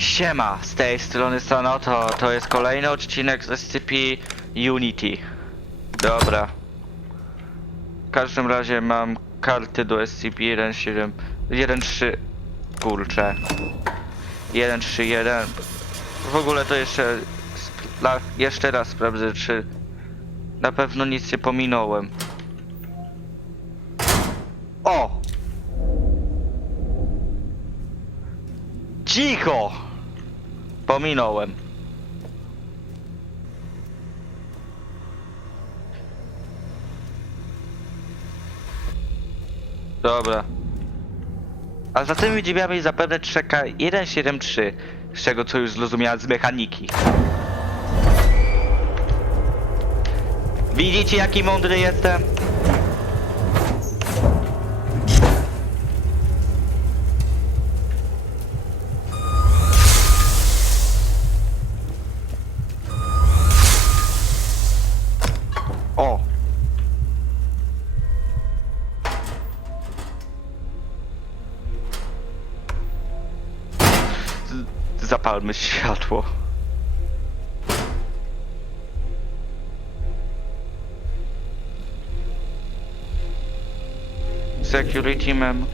Siema, z tej strony Sanoto, to jest kolejny odcinek z SCP Unity. Dobra. W każdym razie mam karty do SCP-1.7, 1.3, kurczę. 1.3.1. W ogóle to jeszcze, jeszcze raz sprawdzę, czy na pewno nic nie pominąłem. O! Cicho! Pominąłem. Dobra. A za tymi drzwiami zapewne czeka 173, z czego co już zrozumiałem z mechaniki. Widzicie jaki mądry jestem? Z- Zapalmy światło. Security mem.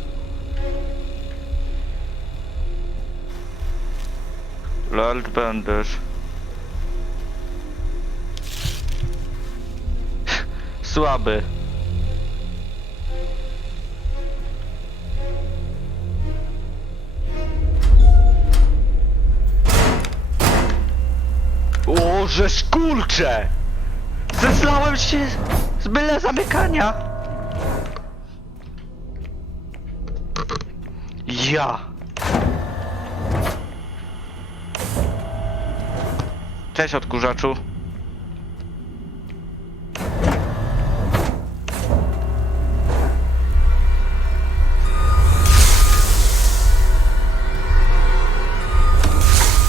Lord Benders. Słaby. O, że szkulcze! Zeslałem się z byle zamykania! Ja! Cześć odkurzaczu.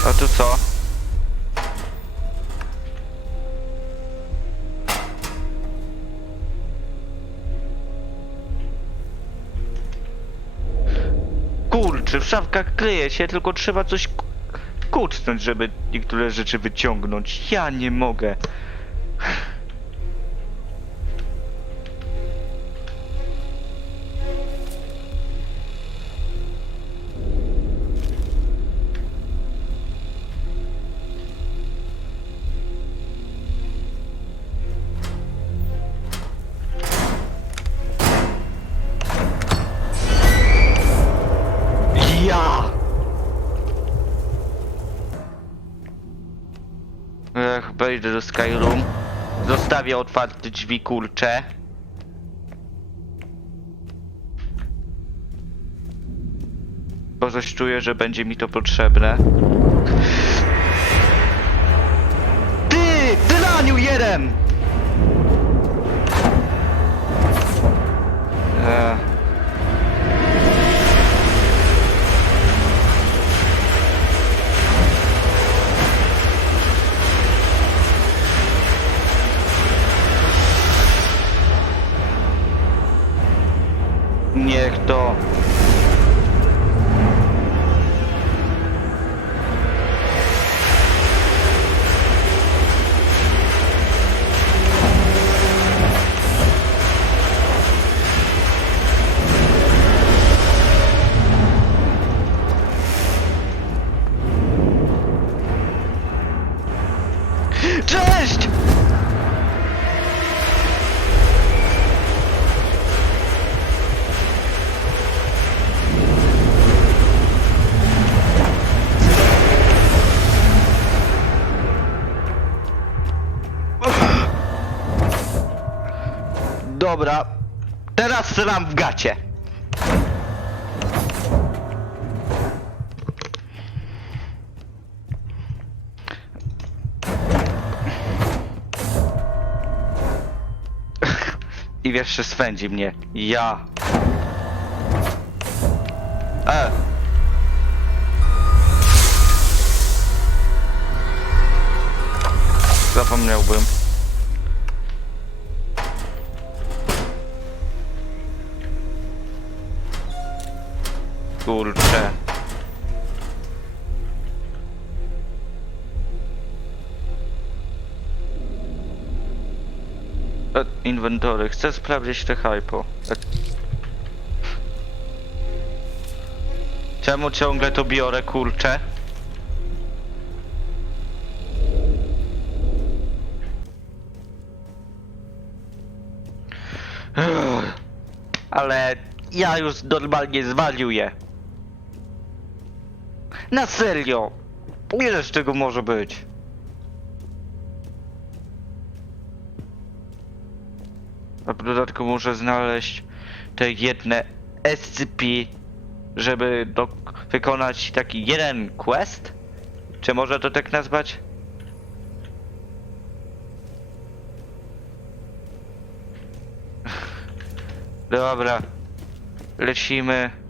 A tu co? Szafkach kryje się, tylko trzeba coś ku- kucnąć, żeby niektóre rzeczy wyciągnąć. Ja nie mogę. Wejdę do Skyroom. Zostawię otwarte drzwi, kurcze. Bo coś czuję, że będzie mi to potrzebne. Ty! Dylaniu jeden! Ech. Niech to. Dobra, teraz strzelam w gacie. I jeszcze swędzi mnie. Ja. E. Zapomniałbym. kurczę. E, inwentory. Chcę sprawdzić te hypo. E. Czemu ciągle to biorę, kurczę? Ale ja już normalnie zwalił je. Na serio! Ile z tego może być? A w dodatku muszę znaleźć te jedne SCP, żeby do, wykonać taki jeden quest? Czy może to tak nazwać? Dobra. Lecimy.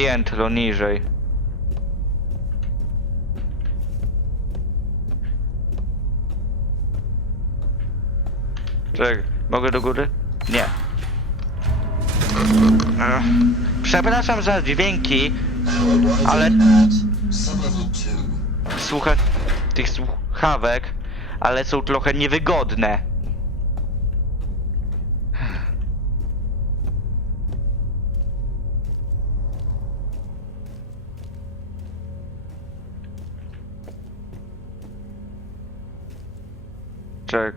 Piętro niżej. Czekaj, mogę do góry? Nie. Przepraszam za dźwięki, ale słuchać tych słuchawek, ale są trochę niewygodne. Czek.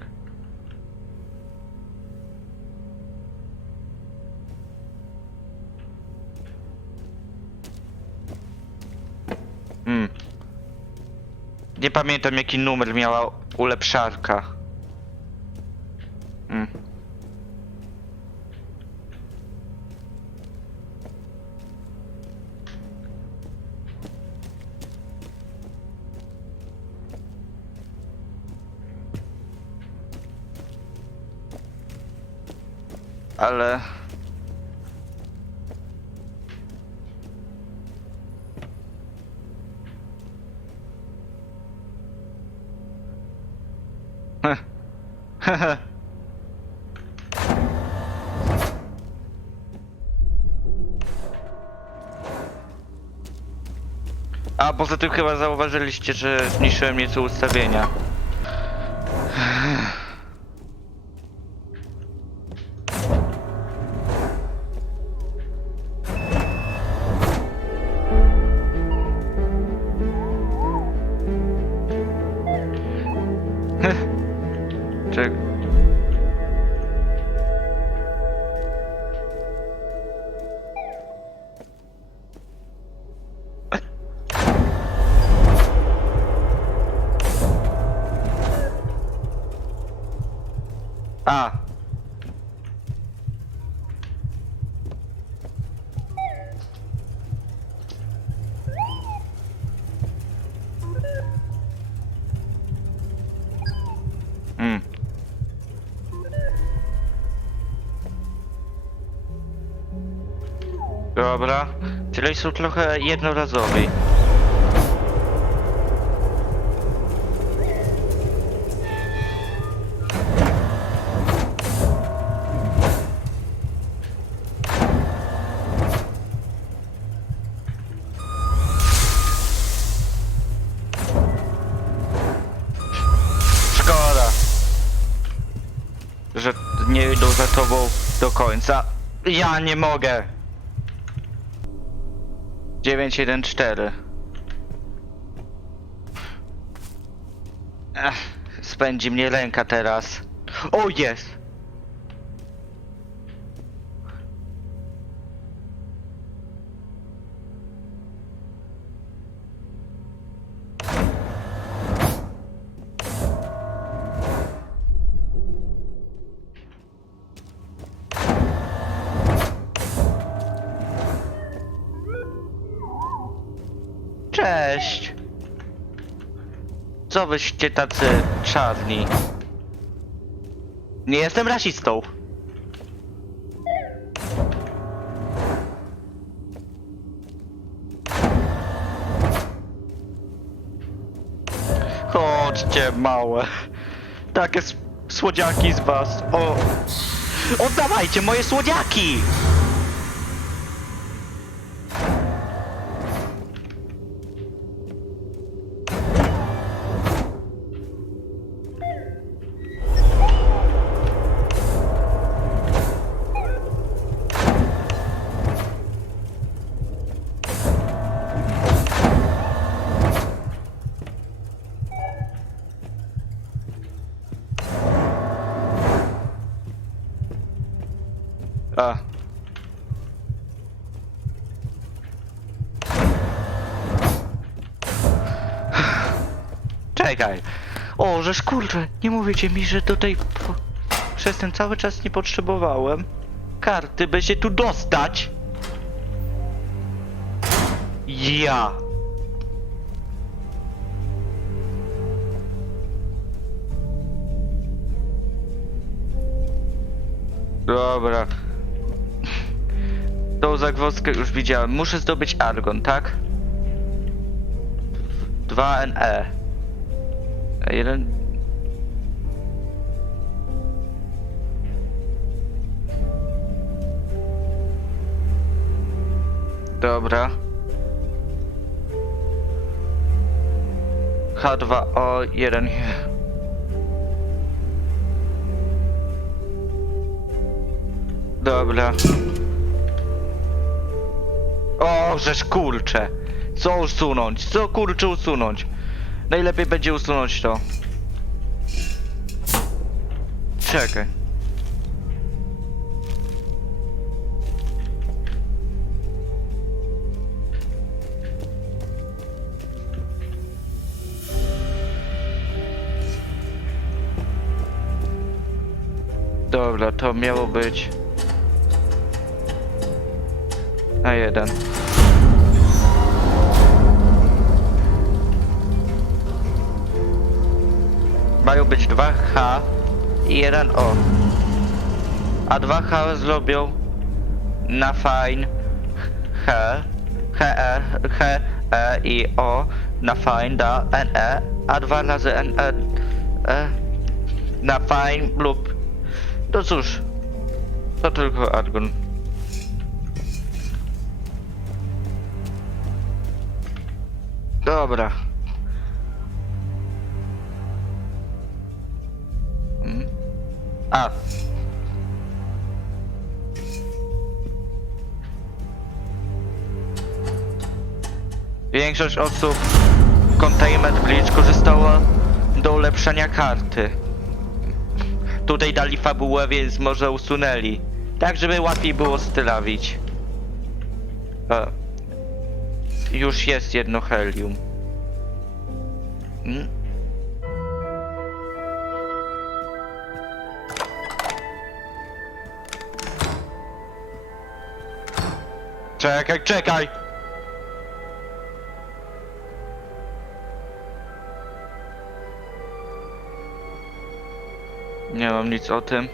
Hmm. Nie pamiętam jaki numer miała ulepszarka. Ale... A poza tym chyba zauważyliście, że zmniejszyłem nieco ustawienia. Dobra. Tyle są trochę jednorazowi. Szkoda, że nie idą za tobą do końca. Ja nie mogę. 914 Ech, spędzi mnie ręka teraz. O jest! Cześć! Co wyście tacy czarni? Nie jestem rasistą. Chodźcie, małe. Takie słodziaki z was. O! Oddawajcie moje słodziaki! Czekaj. O, żeż kurczę, nie mówicie mi, że tutaj po- przez ten cały czas nie potrzebowałem karty, by się tu dostać. Ja. Dobra. Tą zagwozdkę już widziałem. Muszę zdobyć argon, tak? 2 NE. A jeden. Dobra. H2O1. Dobra. O, żeż kurcze. Co usunąć? Co kurczę usunąć? Najlepiej będzie usunąć to. Czekaj. Dobra, to miało być... A jeden. Mają być 2H i 1O. A 2H zrobią na fine H, H, E, H, E i O na fine da NE, a 2 razy NE e, na fine lub no cóż, to tylko argon. Dobra. A. Większość osób w Containment Glitch korzystała do ulepszenia karty. Tutaj dali fabułę, więc może usunęli. Tak, żeby łatwiej było stylawić. E, już jest jedno helium. Mm. Czekaj, czekaj! Nie mam nic o tym.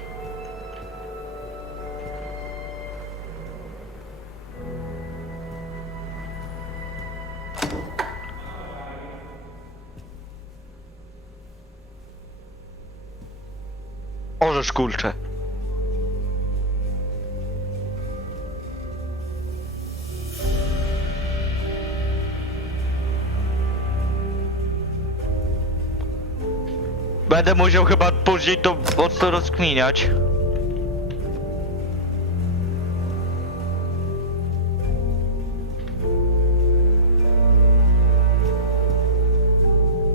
Orzesz kurcze. Będę musiał chyba później to mocno rozkminiać.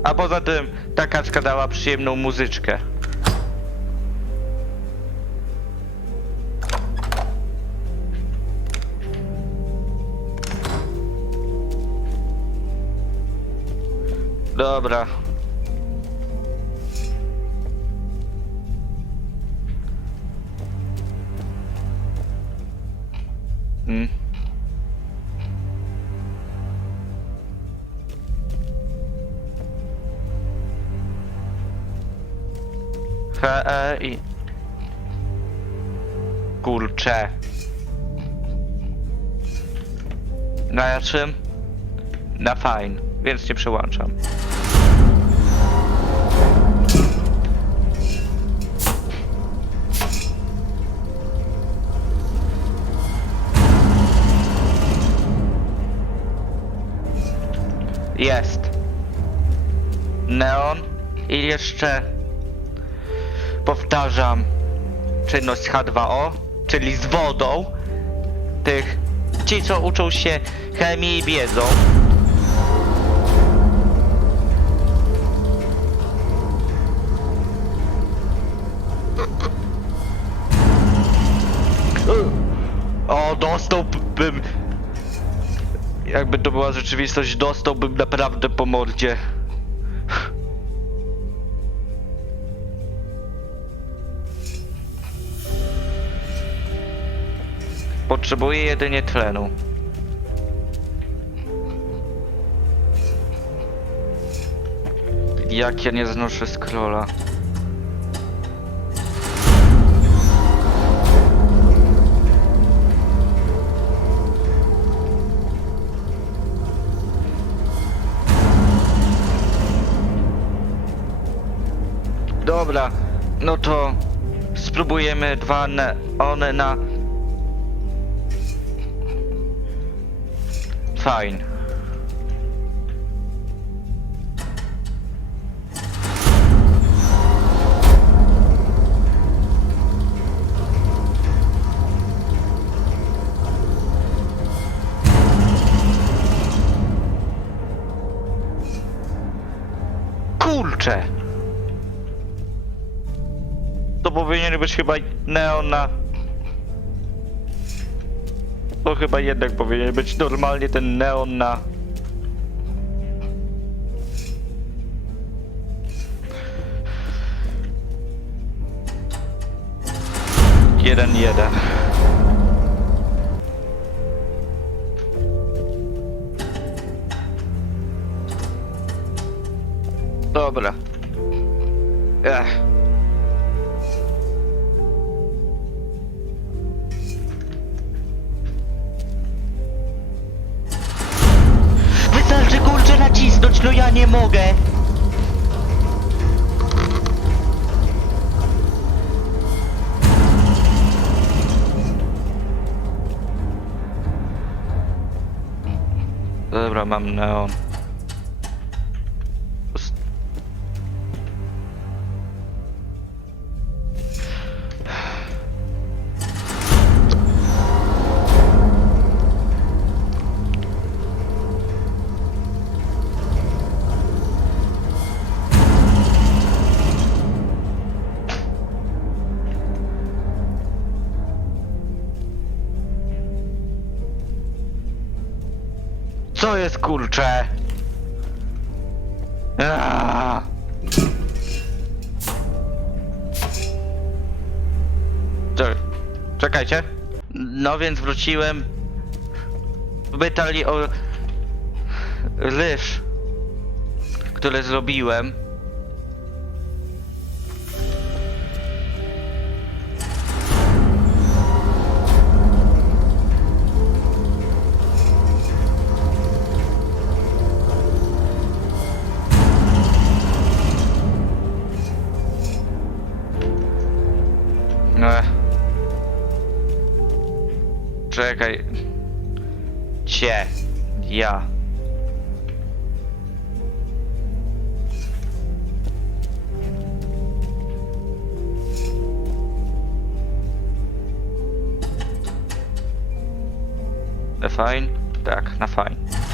A poza tym, ta kaczka dała przyjemną muzyczkę. Dobra. He e, i... Kurcze. Na czym? Na fine, więc nie przełączam. Jest. Neon i jeszcze powtarzam czynność H2O, czyli z wodą tych ci co uczą się chemii wiedzą. O, dostałbym jakby to była rzeczywistość, dostałbym naprawdę po mordzie. Potrzebuję jedynie tlenu. Jak ja nie znoszę scrolla. Dobra, no to spróbujemy dwa neony na... Fine. Kurczę! To powinien być chyba neon na... To chyba jednak powinien być normalnie ten neon na... Jeden, jeden. Dobra. Ech. Dobra, mam neon. Kurcze? Aaaa! Czek- Czekajcie. No więc wróciłem. Pytali o ryż, które zrobiłem. Fine? Tak, na fine.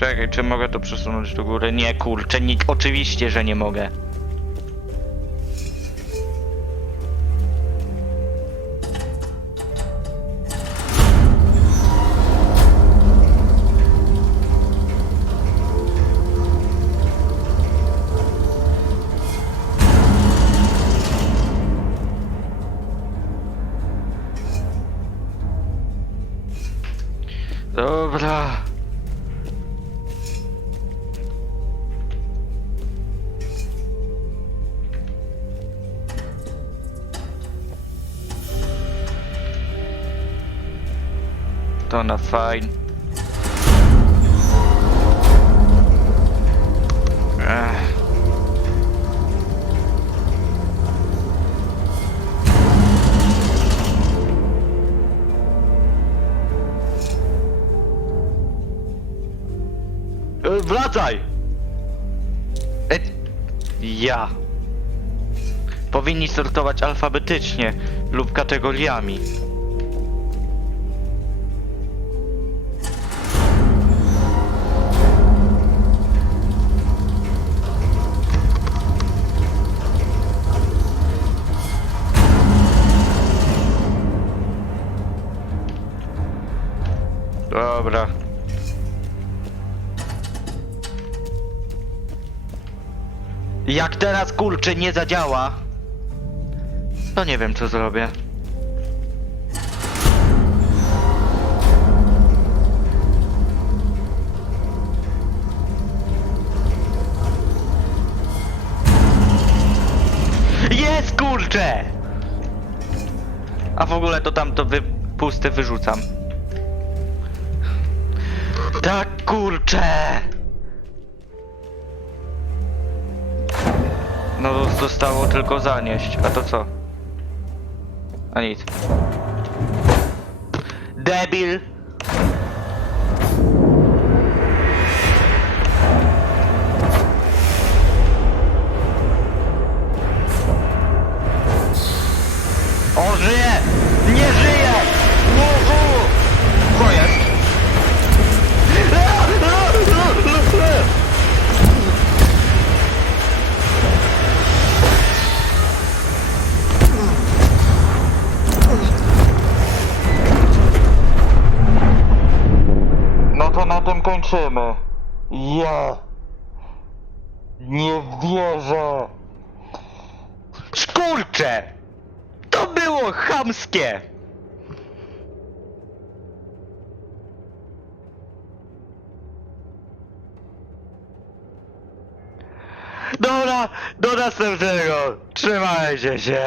Czekaj, czy mogę to przesunąć do góry? Nie, kurczę, nie, oczywiście, że nie mogę. To na fajn. Ech. E, Wracaj! E, Ja. Powinni sortować alfabetycznie lub kategoriami. Dobra. Jak teraz kurczę nie zadziała, to nie wiem co zrobię. Jest kurczę! A w ogóle to tam to wy puste wyrzucam. Kurczę! No zostało tylko zanieść, a to co? A nic. Debil! Kończymy. Ja. Nie wierzę. Szkurcze! To było chamskie! Dobra, do następnego. Trzymajcie się.